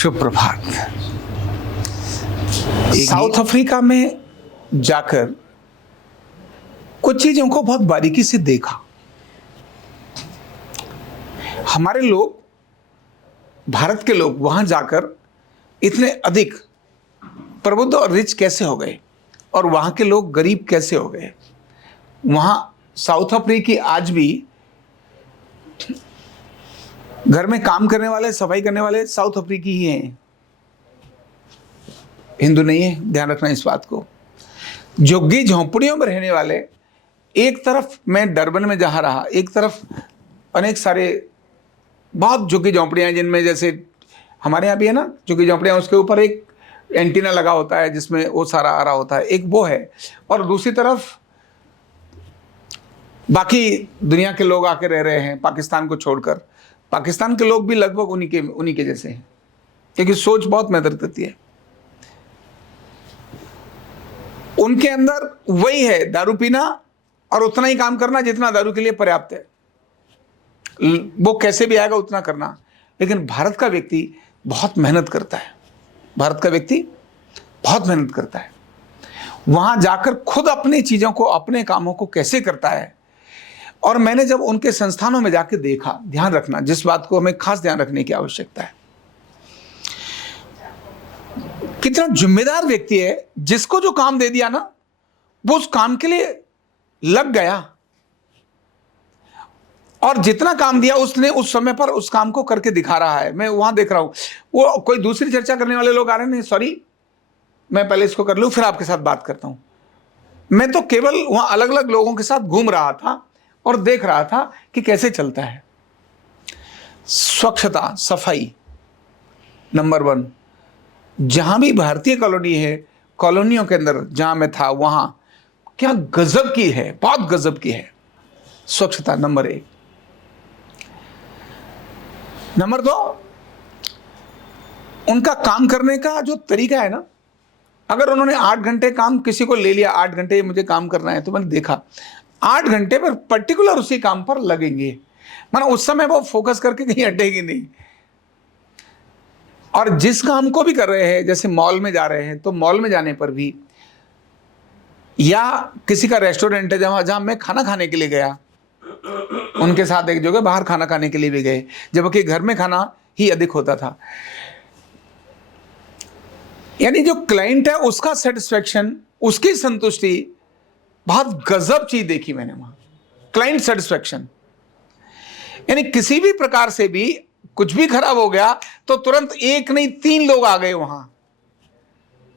शुभ प्रभात। South Africa में जाकर कुछ चीजों को बहुत बारीकी से देखा। हमारे लोग, भारत के लोग वहां जाकर इतने अधिक प्रबुद्ध और रिच कैसे हो गए और वहां के लोग गरीब कैसे हो गए। वहां साउथ अफ्रीकी आज भी घर में काम करने वाले, सफाई करने वाले साउथ अफ्रीकी ही हैं, हिंदू नहीं है, ध्यान रखना इस बात को। झुग्गी झोंपड़ियों में रहने वाले, एक तरफ मैं डरबन में जहां रहा, एक तरफ अनेक सारे बहुत झुग्गी झोंपड़ियां हैं जिनमें जैसे हमारे यहाँ भी है ना झुग्गी झोंपड़ियां, उसके ऊपर एक एंटीना लगा होता है जिसमें वो सारा आ रहा होता है, एक वो है। और दूसरी तरफ बाकी दुनिया के लोग आके रह रहे हैं पाकिस्तान को छोड़कर। पाकिस्तान के लोग भी लगभग उन्हीं के जैसे हैं, क्योंकि सोच बहुत मैटर करती है। उनके अंदर वही है, दारू पीना और उतना ही काम करना जितना दारू के लिए पर्याप्त है, वो कैसे भी आएगा उतना करना। लेकिन भारत का व्यक्ति बहुत मेहनत करता है, भारत का व्यक्ति बहुत मेहनत करता है। वहां जाकर खुद अपनी चीजों को, अपने कामों को कैसे करता है। और मैंने जब उनके संस्थानों में जाके देखा, ध्यान रखना जिस बात को हमें खास ध्यान रखने की आवश्यकता है, कितना जिम्मेदार व्यक्ति है। जिसको जो काम दे दिया ना, वो उस काम के लिए लग गया और जितना काम दिया उसने उस समय पर उस काम को करके दिखा रहा है। मैं वहां देख रहा हूं, वो कोई दूसरी चर्चा करने वाले लोग आ रहे हैं, सॉरी मैं पहले इसको कर लूं फिर आपके साथ बात करता हूं। मैं तो केवल वहां अलग अलग लोगों के साथ घूम रहा था और देख रहा था कि कैसे चलता है। स्वच्छता, सफाई नंबर 1। जहां भी भारतीय कॉलोनी है, कॉलोनियों के अंदर जहां मैं था वहां क्या गजब की है, बहुत गजब की है स्वच्छता, नंबर 1। नंबर 2, उनका काम करने का जो तरीका है ना, अगर उन्होंने 8 घंटे काम किसी को ले लिया, 8 घंटे मुझे काम करना है, तो मैंने देखा 8 घंटे पर पर्टिकुलर उसी काम पर लगेंगे। माना उस समय वो फोकस करके कहीं हटेगी नहीं। और जिस काम को भी कर रहे हैं, जैसे मॉल में जा रहे हैं, तो मॉल में जाने पर भी, या किसी का रेस्टोरेंट है जहां मैं खाना खाने के लिए गया, उनके साथ एक जगह बाहर खाना खाने के लिए भी गए, जबकि घर में खाना ही अधिक होता था। यानी जो क्लाइंट है उसका सेटिस्फेक्शन, उसकी संतुष्टि, बहुत गजब चीज देखी मैंने वहां। क्लाइंट सेटिस्फेक्शन, यानी किसी भी प्रकार से भी कुछ भी खराब हो गया तो तुरंत एक नहीं 3 लोग आ गए वहां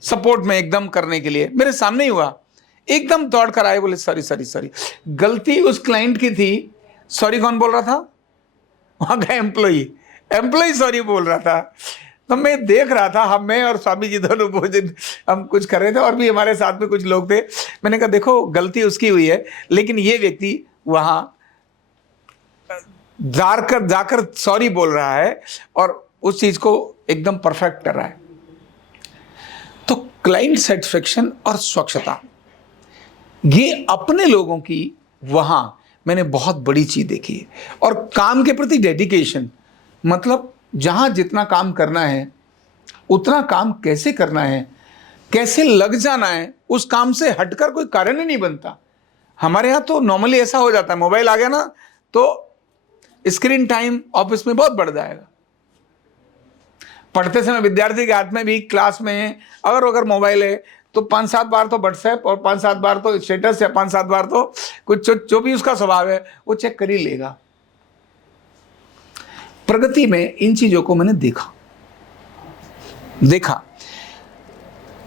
सपोर्ट में एकदम करने के लिए। मेरे सामने ही हुआ, एकदम दौड़ कर आए, बोले सॉरी सॉरी सॉरी, गलती उस क्लाइंट की थी। सॉरी कौन बोल रहा था? वहां का एम्प्लॉय सॉरी बोल रहा था। तो मैं देख रहा था, मैं और स्वामी जी दोनों भोजन हम कुछ कर रहे थे और भी हमारे साथ में कुछ लोग थे। मैंने कहा देखो गलती उसकी हुई है, लेकिन ये व्यक्ति वहां जाकर सॉरी बोल रहा है और उस चीज को एकदम परफेक्ट कर रहा है। तो क्लाइंट सेटिस्फेक्शन और स्वच्छता, ये अपने लोगों की वहां मैंने बहुत बड़ी चीज देखी है। और काम के प्रति डेडिकेशन, मतलब जहां जितना काम करना है उतना काम कैसे करना है, कैसे लग जाना है, उस काम से हटकर कोई कारण ही नहीं बनता। हमारे यहाँ तो नॉर्मली ऐसा हो जाता है, मोबाइल आ गया ना तो स्क्रीन टाइम ऑफिस में बहुत बढ़ जाएगा। पढ़ते समय विद्यार्थी के हाथ में भी क्लास में अगर मोबाइल है तो 5-7 बार तो व्हाट्सएप और 5-7 बार तो स्टेटस या 5-7 बार तो कुछ जो भी उसका स्वभाव है वो चेक कर ही लेगा। प्रगति में इन चीजों को मैंने देखा।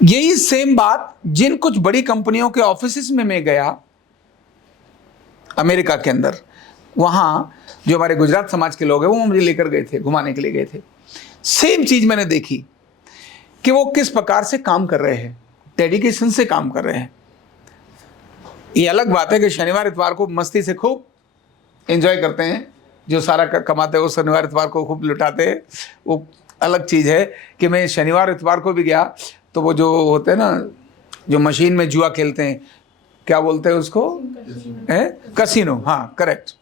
यही सेम बात जिन कुछ बड़ी कंपनियों के ऑफिस में मैं गया अमेरिका के अंदर, वहां जो हमारे गुजरात समाज के लोग हैं वो मुझे लेकर गए थे, घुमाने के लिए गए थे। सेम चीज मैंने देखी कि वो किस प्रकार से काम कर रहे हैं, डेडिकेशन से काम कर रहे हैं। ये अलग बात है कि शनिवार इतवार को मस्ती से खूब एंजॉय करते हैं, जो सारा कमाते हैं वो शनिवार इतवार को खूब लुटाते हैं, वो अलग चीज़ है। कि मैं शनिवार इतवार को भी गया तो वो जो होते हैं ना, जो मशीन में जुआ खेलते हैं, क्या बोलते हैं उसको, कसिनो, हाँ करेक्ट।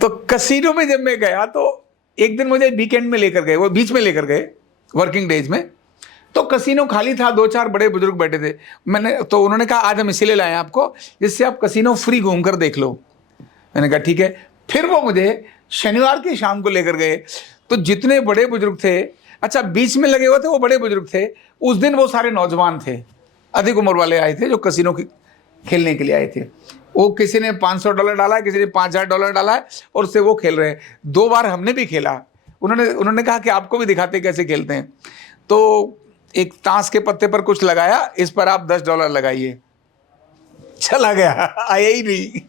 तो कसिनो में जब मैं गया तो एक दिन मुझे वीकेंड में लेकर गए, वो बीच में लेकर गए वर्किंग डेज में, तो कसिनो खाली था, 2-4 बड़े बुजुर्ग बैठे थे। तो उन्होंने कहा आज हम इसीलिए लाए हैं आपको जिससे आप कसिनो फ्री घूम कर देख लो। मैंने कहा ठीक है। फिर वो मुझे शनिवार की शाम को लेकर गए, तो जितने बड़े बुजुर्ग थे, अच्छा बीच में लगे हुए थे वो बड़े बुजुर्ग थे, उस दिन वो सारे नौजवान थे, अधिक उम्र वाले आए थे जो कसिनो खेलने के लिए आए थे। वो किसी ने $500 डाला है, किसी ने $5000 डाला है और उससे वो खेल रहे हैं। 2 बार हमने भी खेला। उन्होंने कहा कि आपको भी दिखाते कैसे खेलते हैं। तो एक ताश के पत्ते पर कुछ लगाया, इस पर आप $10 लगाइए। चला गया, आया ही नहीं।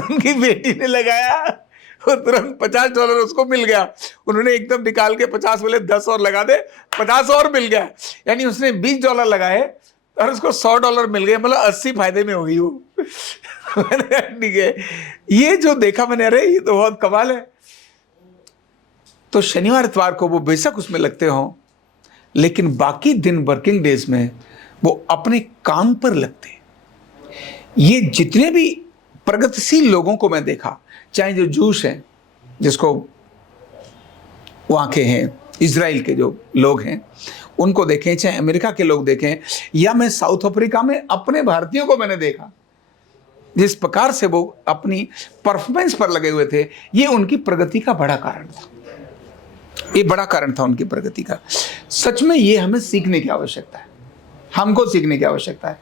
उनकी बेटी ने लगाया, वो तुरंत $50 उसको मिल गया। उन्होंने एकदम निकाल के 50 बोले 10 और लगा दे, 50 और मिल गया। यानी उसने $20 लगाए और उसको $100 मिल गए, मतलब 80 फायदे में हो गई वो। मैंने कहा ठीक है, ये जो देखा मैंने, अरे ये तो बहुत कमाल है। तो शनिवार इतवार को वो बेशक उसमें लगते हों, लेकिन बाकी दिन वर्किंग डेज में वो अपने काम पर लगते। ये जितने भी प्रगतिशील लोगों को मैं देखा, चाहे जो जूस हैं, जिसको वहाँ के हैं, इजराइल के जो लोग हैं उनको देखें, चाहे अमेरिका के लोग देखें, या मैं साउथ अफ्रीका में अपने भारतीयों को मैंने देखा, जिस प्रकार से वो अपनी परफॉर्मेंस पर लगे हुए थे, ये उनकी प्रगति का बड़ा कारण था। ये बड़ा कारण था उनकी प्रगति का। सच में ये हमें सीखने की आवश्यकता है, हमको सीखने की आवश्यकता है।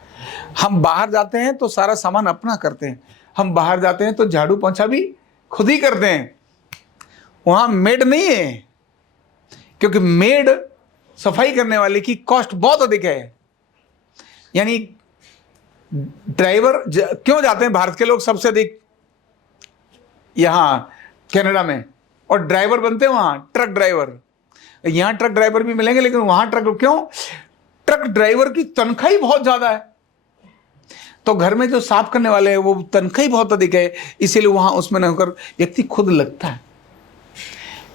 हम बाहर जाते हैं तो सारा सामान अपना करते हैं, हम बाहर जाते हैं तो झाड़ू पोंछा भी खुद ही करते हैं, वहां मेड नहीं है, क्योंकि मेड सफाई करने वाले की कॉस्ट बहुत अधिक है। यानी ड्राइवर क्यों जाते हैं भारत के लोग सबसे अधिक यहां कनाडा में, और ड्राइवर बनते हैं वहां ट्रक ड्राइवर। यहां ट्रक ड्राइवर भी मिलेंगे, लेकिन वहां क्यों? ट्रक ड्राइवर की तनख्वाह ही बहुत ज्यादा है, तो घर में जो साफ करने वाले हैं वो तनख्वाह ही बहुत अधिक है, इसीलिए वहां उसमें न होकर व्यक्ति खुद लगता है,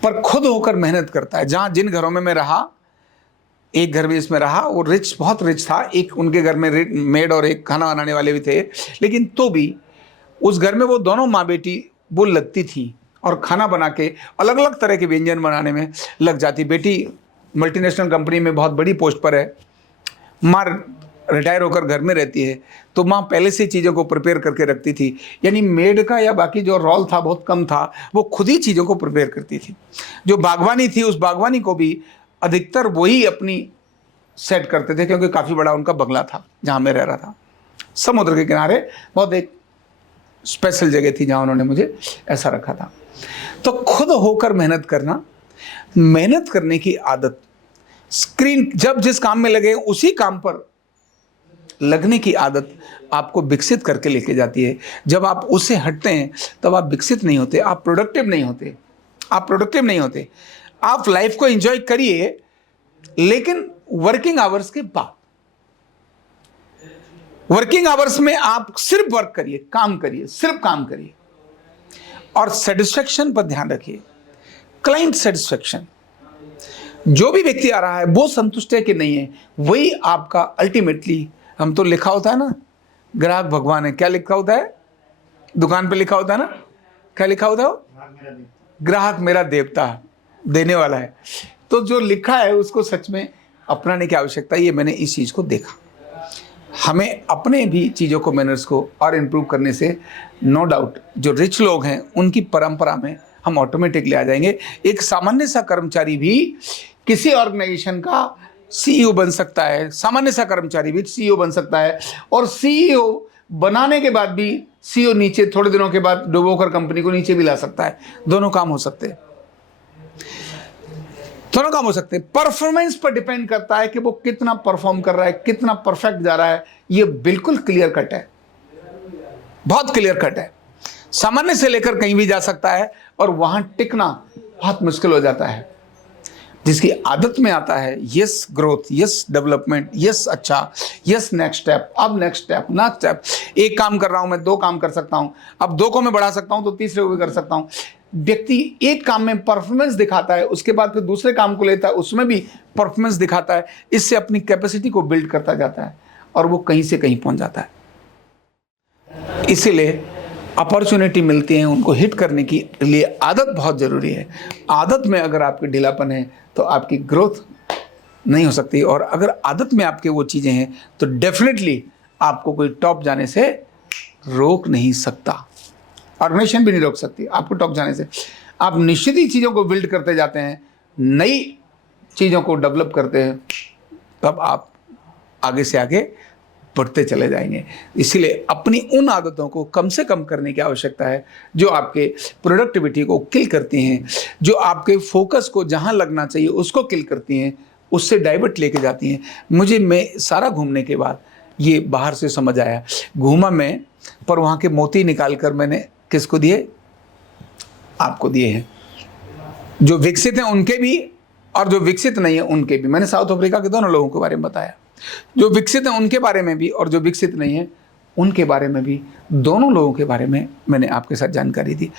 पर खुद होकर मेहनत करता है। जिन घरों में मैं रहा, एक घर भी इसमें रहा, वो रिच, बहुत रिच था, एक उनके घर में मेड और एक खाना बनाने वाले भी थे, लेकिन तो भी उस घर में वो दोनों माँ बेटी वो लगती थी और खाना बना के अलग अलग तरह के व्यंजन बनाने में लग जाती। बेटी मल्टीनेशनल कंपनी में बहुत बड़ी पोस्ट पर है, माँ रिटायर होकर घर में रहती है, तो माँ पहले से चीज़ों को प्रिपेयर करके रखती थी। यानी मेड का या बाकी जो रोल था बहुत कम था, वो खुद ही चीज़ों को प्रिपेयर करती थी। जो बागवानी थी, उस बागवानी को भी अधिकतर वही अपनी सेट करते थे, क्योंकि काफ़ी बड़ा उनका बंगला था जहाँ मैं रह रहा था, समुद्र के किनारे, बहुत एक स्पेशल जगह थी जहाँ उन्होंने मुझे ऐसा रखा था। तो खुद होकर मेहनत करना, मेहनत करने की आदत, स्क्रीन जब जिस काम में लगे उसी काम पर लगने की आदत आपको विकसित करके लेके जाती है। जब आप उससे हटते हैं तब आप विकसित नहीं होते, आप प्रोडक्टिव नहीं होते, आप प्रोडक्टिव नहीं होते। आप लाइफ को एंजॉय करिए, लेकिन वर्किंग आवर्स के बाद, वर्किंग आवर्स में आप सिर्फ वर्क करिए, काम करिए, सिर्फ काम करिए, और सेटिस्फेक्शन पर ध्यान रखिए। क्लाइंट सेटिस्फेक्शन, जो भी व्यक्ति आ रहा है वो संतुष्ट है कि नहीं है, वही आपका अल्टीमेटली, हम तो लिखा होता है ना, ग्राहक भगवान है, क्या लिखा होता है दुकान पे, लिखा होता है ना, क्या लिखा होता है? ग्राहक मेरा देवता, देने वाला है। तो जो लिखा है उसको सच में अपनाने की आवश्यकता है। ये मैंने इस चीज़ को देखा। हमें अपने भी चीज़ों को, मैनर्स को और इम्प्रूव करने से नो डाउट जो रिच लोग हैं उनकी परंपरा में हम ऑटोमेटिकली आ जाएंगे। एक सामान्य सा कर्मचारी भी किसी ऑर्गेनाइजेशन का सीईओ बन सकता है, सामान्य सा कर्मचारी भी सीईओ बन सकता है, और सीईओ बनाने के बाद भी सीईओ नीचे थोड़े दिनों के बाद डुबोकर कंपनी को नीचे भी ला सकता है। दोनों काम हो सकते हैं, दोनों काम हो सकते हैं। परफॉर्मेंस पर डिपेंड करता है कि वो कितना परफॉर्म कर रहा है, कितना परफेक्ट जा रहा है। ये बिल्कुल क्लियर कट है, बहुत क्लियर कट है। सामान्य से लेकर कहीं भी जा सकता है और वहां टिकना बहुत मुश्किल हो जाता है। जिसकी आदत में आता है yes growth, yes development, yes अच्छा, यस नेक्स्ट स्टेप, अब नेक्स्ट स्टेप, नेक्स्ट स्टेप। एक काम कर रहा हूं मैं, 2 काम कर सकता हूं, अब 2 को मैं बढ़ा सकता हूं तो तीसरे को भी कर सकता हूं। व्यक्ति एक काम में परफॉर्मेंस दिखाता है, उसके बाद फिर दूसरे काम को लेता है, उसमें भी परफॉर्मेंस दिखाता है। इससे अपनी कैपेसिटी को बिल्ड करता जाता है और वो कहीं से कहीं पहुंच जाता है। इसीलिए अपॉर्चुनिटी मिलती है उनको हिट करने के लिए आदत बहुत ज़रूरी है। आदत में अगर आपकी ढीलापन है तो आपकी ग्रोथ नहीं हो सकती, और अगर आदत में आपके वो चीज़ें हैं तो डेफिनेटली आपको कोई टॉप जाने से रोक नहीं सकता, ऑर्गेनाइजेशन भी नहीं रोक सकती आपको टॉप जाने से। आप निश्चित ही चीज़ों को बिल्ड करते जाते हैं, नई चीज़ों को डेवलप करते हैं, तब आप आगे से आगे बढ़ते चले जाएंगे। इसीलिए अपनी उन आदतों को कम से कम करने की आवश्यकता है जो आपके प्रोडक्टिविटी को किल करती हैं, जो आपके फोकस को जहां लगना चाहिए उसको किल करती हैं, उससे डाइवर्ट लेके जाती हैं। मैं सारा घूमने के बाद ये बाहर से समझ आया, घूमा मैं, पर वहाँ के मोती निकाल कर मैंने किसको दिए? आपको दिए हैं। जो विकसित हैं उनके भी और जो विकसित नहीं है उनके भी। मैंने साउथ अफ्रीका के दोनों लोगों के बारे में बताया, जो विकसित हैं उनके बारे में भी और जो विकसित नहीं है उनके बारे में भी, दोनों लोगों के बारे में मैंने आपके साथ जानकारी दी।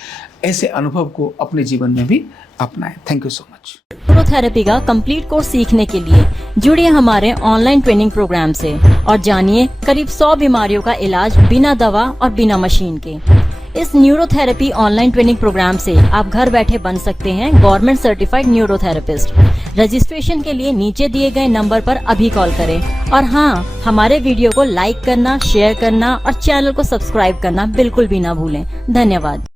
ऐसे अनुभव को अपने जीवन में भी अपनाएं। Thank you so much. Neurotherapy का कंप्लीट कोर्स सीखने के लिए जुड़िए हमारे ऑनलाइन ट्रेनिंग प्रोग्राम से और जानिए करीब 100 बीमारियों का इलाज बिना दवा और बिना मशीन के। इस न्यूरोथेरेपी ऑनलाइन ट्रेनिंग प्रोग्राम से आप घर बैठे बन सकते हैं गवर्नमेंट सर्टिफाइड न्यूरोथेरेपिस्ट। रजिस्ट्रेशन के लिए नीचे दिए गए नंबर पर अभी कॉल करें और हाँ, हमारे वीडियो को लाइक करना, शेयर करना और चैनल को सब्सक्राइब करना बिल्कुल भी ना भूलें। धन्यवाद।